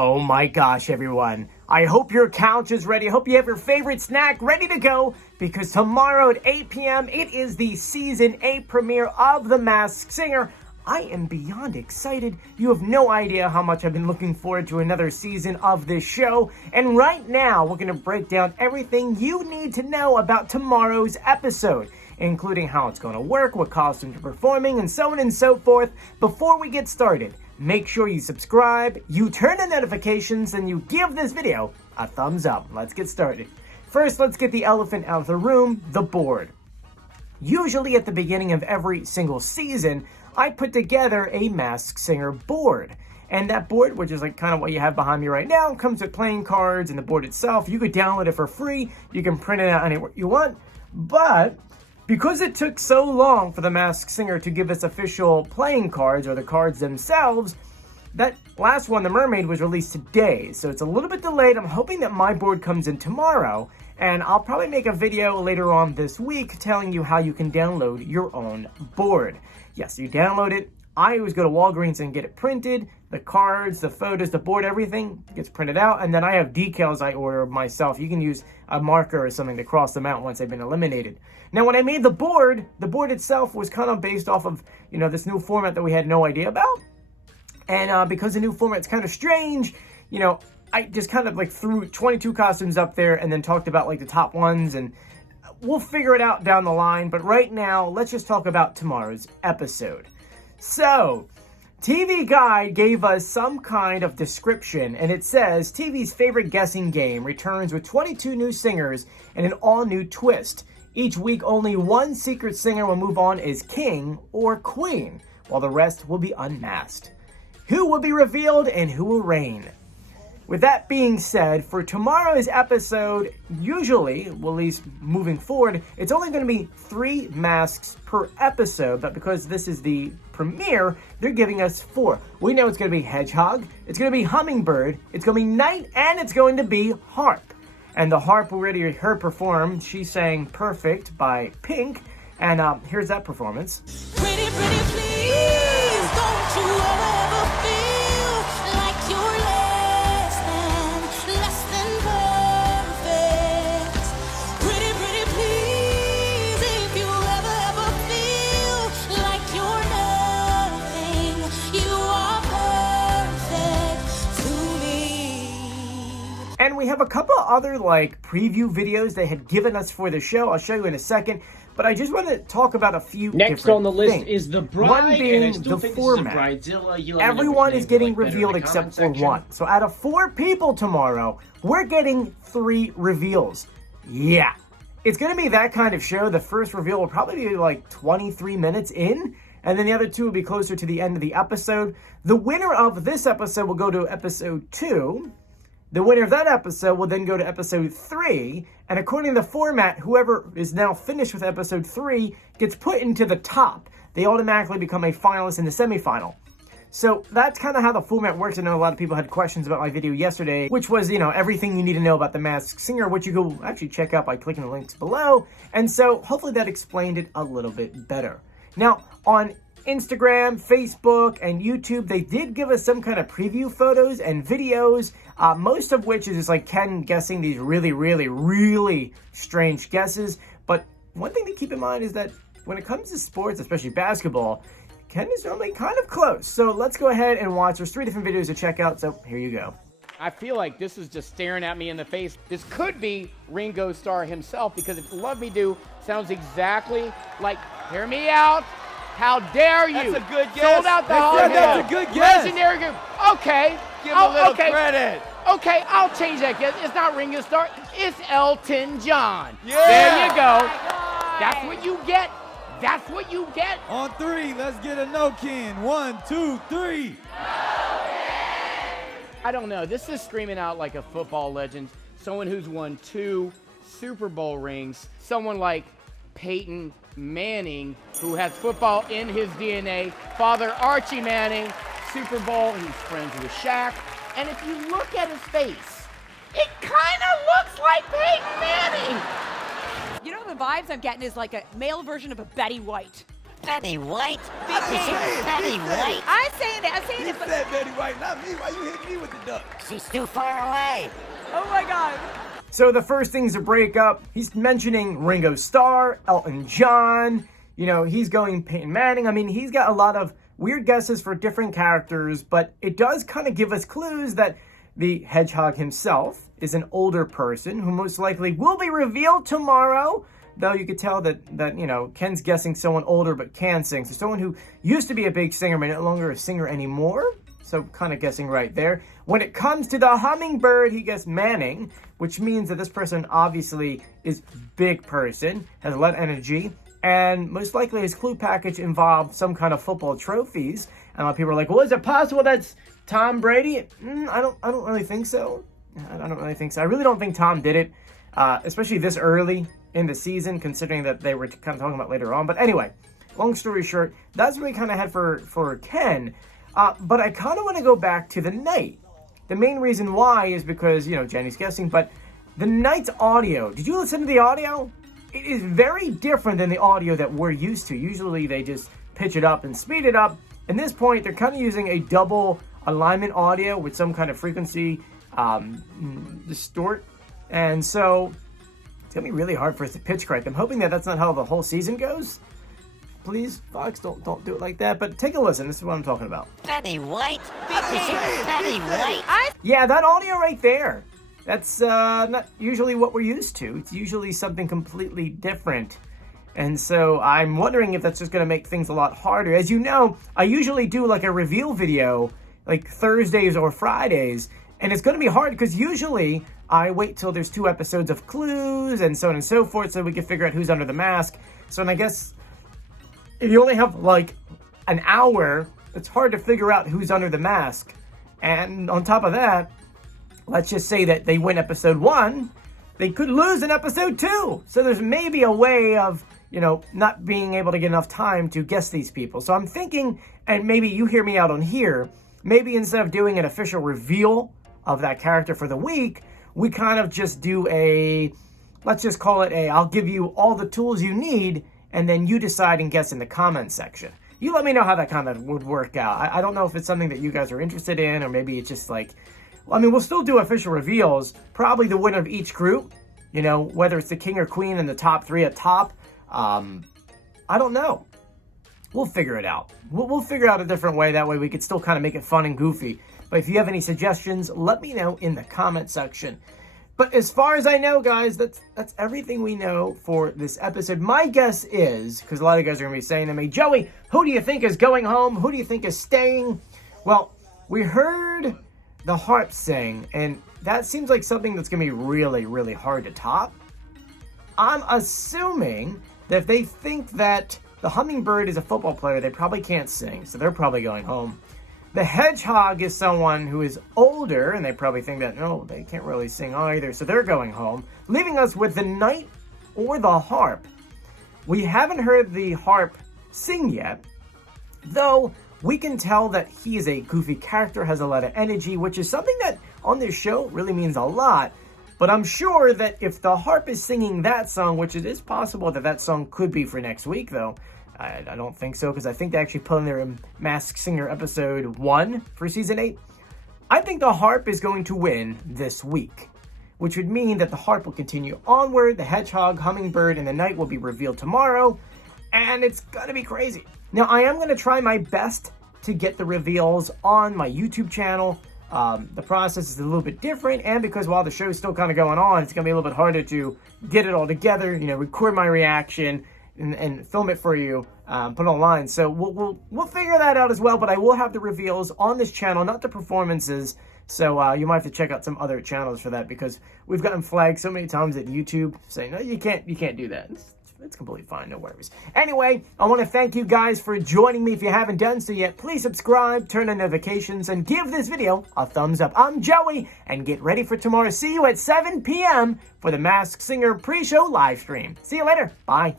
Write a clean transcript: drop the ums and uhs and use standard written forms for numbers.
Oh my gosh, everyone. I hope your couch is ready. I hope you have your favorite snack ready to go, because tomorrow at 8 p.m. it is the Season 8 premiere of The Masked Singer. I am beyond excited. You have no idea how much I've been looking forward to another season of this show. And right now, we're going to break down everything you need to know about tomorrow's episode, including how it's going to work, what costumes are performing, and so on and so forth. Before we get started, make sure you subscribe, you turn on notifications, and you give this video a thumbs up. Let's get started. First, let's get the elephant out of the room, the board. Usually at the beginning of every single season, I put together a Masked Singer board. And that board, which is like kind of what you have behind me right now, comes with playing cards and the board itself. You could download it for free. You can print it out anywhere you want. But because it took so long for the Masked Singer to give us official playing cards, or the cards themselves, that last one, the mermaid, was released today. So it's a little bit delayed. I'm hoping that my board comes in tomorrow. And I'll probably make a video later on this week telling you how you can download your own board. Yes, you download it. I always go to Walgreens and get it printed. The cards, the photos, the board, everything gets printed out. And then I have decals I order myself. You can use a marker or something to cross them out once they've been eliminated. Now, when I made the board itself was kind of based off of, this new format that we had no idea about. And because the new format's kind of strange, I just kind of like threw 22 costumes up there and then talked about like the top ones, and we'll figure it out down the line. But right now, let's just talk about tomorrow's episode. So, TV Guide gave us some kind of description, and it says, TV's favorite guessing game returns with 22 new singers and an all-new twist. Each week, only one secret singer will move on as king or queen, while the rest will be unmasked. Who will be revealed and who will reign? With that being said, for tomorrow's episode, usually, well, at least moving forward, it's only going to be 3 masks per episode, but because this is the premiere, they're giving us 4. We know it's going to be Hedgehog, it's going to be Hummingbird, it's going to be Knight, and it's going to be Harp. And the Harp, we already heard her perform. She sang Perfect by Pink, and here's that performance. Pretty, pretty, please, don't you ever feel like you're less than perfect. Pretty, pretty, please, if you ever feel like you're nothing, you are perfect to me. And we have a couple other preview videos they had given us for the show. I'll show you in a second. But I just want to talk about a few Next different on the list things. is the bride. One being and I still the think format. This is a bridezilla. Everyone is getting revealed except for one. So out of 4 people tomorrow, we're getting 3 reveals. Yeah. It's going to be that kind of show. The first reveal will probably be like 23 minutes in, and then the other 2 will be closer to the end of the episode. The winner of this episode will go to episode 2. The winner of that episode will then go to episode 3, and according to the format, whoever is now finished with episode 3 gets put into the top. They automatically become a finalist in the semifinal. So that's kind of how the format works. I know a lot of people had questions about my video yesterday, which was, everything you need to know about The Masked Singer, which you can actually check out by clicking the links below. And so hopefully that explained it a little bit better. Now, on Instagram, Facebook, and YouTube, they did give us some kind of preview photos and videos, most of which is just like Ken guessing these really, really, really strange guesses. But one thing to keep in mind is that when it comes to sports, especially basketball, Ken is normally kind of close. So let's go ahead and watch. There's 3 different videos to check out, so here you go. I feel like this is just staring at me in the face. This could be Ringo Starr himself, because if Love Me Do sounds exactly like, hear me out. How dare you? That's a good guess. Sold out the Hollywood. That's a good guess. Legendary group. Okay. Give him a little credit. Okay, I'll change that guess. It's not Ringo Starr. It's Elton John. Yeah. There you go. That's what you get. That's what you get. On 3, let's get a no Ken. 1, 2, 3. I don't know. This is screaming out like a football legend. Someone who's won 2 Super Bowl rings. Someone like Peyton Manning, who has football in his DNA. Father Archie Manning, Super Bowl. He's friends with Shaq. And if you look at his face, it kind of looks like Peyton Manning. You know, the vibes I'm getting is like a male version of a Betty White. Betty White? Betty White? I saying it. I'm saying He it. But, said Betty White, not me. Why you hitting me with the duck? She's too far away. oh my God. So the first things to break up, he's mentioning Ringo Starr, Elton John, you know, he's going Peyton Manning. I mean, he's got a lot of weird guesses for different characters, but it does kind of give us clues that the Hedgehog himself is an older person who most likely will be revealed tomorrow. Though you could tell that you know, Ken's guessing someone older but can sing. So someone who used to be a big singer, but no longer a singer anymore. So kind of guessing right there. When it comes to the Hummingbird, he guessed Manning, which means that this person obviously is big person, has a lot of energy, and most likely his clue package involved some kind of football trophies. And a lot of people are like, well, is it possible that's Tom Brady? I don't really think so. I don't really think so. I really don't think Tom did it, especially this early in the season, considering that they were kind of talking about later on. But anyway, long story short, that's what we kind of had for Ken. But I kind of want to go back to the Knight. The main reason why is because, you know, Jenny's guessing, but the Knight's audio, did you listen to the audio? It is very different than the audio that we're used to. Usually they just pitch it up and speed it up. At this point, they're kind of using a double alignment audio with some kind of frequency distort. And so it's going to be really hard for us to pitch correct. I'm hoping that that's not how the whole season goes. Please, Fox, don't do it like that. But take a listen. This is what I'm talking about. Betty White? Betty White? Yeah, that audio right there. That's not usually what we're used to. It's usually something completely different. And so I'm wondering if that's just going to make things a lot harder. As you know, I usually do like a reveal video like Thursdays or Fridays. And it's going to be hard because usually I wait till there's 2 episodes of clues and so on and so forth so we can figure out who's under the mask. So and I guess if you only have like an hour, it's hard to figure out who's under the mask. And on top of that, let's just say that they win episode 1, they could lose in episode 2. So there's maybe a way of, you know, not being able to get enough time to guess these people. So I'm thinking, and maybe you hear me out on here, maybe instead of doing an official reveal of that character for the week, we kind of just do a, let's just call it a, I'll give you all the tools you need, and then you decide and guess in the comment section. You let me know how that kind of would work out. I don't know if it's something that you guys are interested in, or maybe it's just like, well, I mean, we'll still do official reveals, probably the winner of each group, you know, whether it's the king or queen and the top 3 at top. I don't know. We'll figure it out. We'll figure out a different way. That way we could still kind of make it fun and goofy. But if you have any suggestions, let me know in the comment section. But as far as I know, guys, that's everything we know for this episode. My guess is, because a lot of you guys are going to be saying to me, Joey, who do you think is going home? Who do you think is staying? Well, we heard the Harp sing, and that seems like something that's going to be really, really hard to top. I'm assuming that if they think that the Hummingbird is a football player, they probably can't sing, so they're probably going home. The Hedgehog is someone who is older, and they probably think that, no, they can't really sing either, so they're going home, leaving us with the Knight or the Harp. We haven't heard the Harp sing yet, though we can tell that he is a goofy character, has a lot of energy, which is something that on this show really means a lot. But I'm sure that if the Harp is singing that song, which it is possible that that song could be for next week, though, I don't think so, because I think they actually put in their Masked Singer episode 1 for season 8. I think the Harp is going to win this week, which would mean that the Harp will continue onward, the Hedgehog, Hummingbird, and the Knight will be revealed tomorrow, and it's going to be crazy. Now, I am going to try my best to get the reveals on my YouTube channel. The process is a little bit different, and because while the show is still kind of going on, it's going to be a little bit harder to get it all together, you know, record my reaction and film it for you, put it online. So we'll figure that out as well, but I will have the reveals on this channel, not the performances. So you might have to check out some other channels for that, because we've gotten flagged so many times at YouTube saying, no, you can't do that. It's completely fine, no worries. Anyway, I want to thank you guys for joining me. If you haven't done so yet, please subscribe, turn on notifications, and give this video a thumbs up. I'm Joey, and get ready for tomorrow. See you at 7 p.m. for the Masked Singer pre-show live stream. See you later. Bye.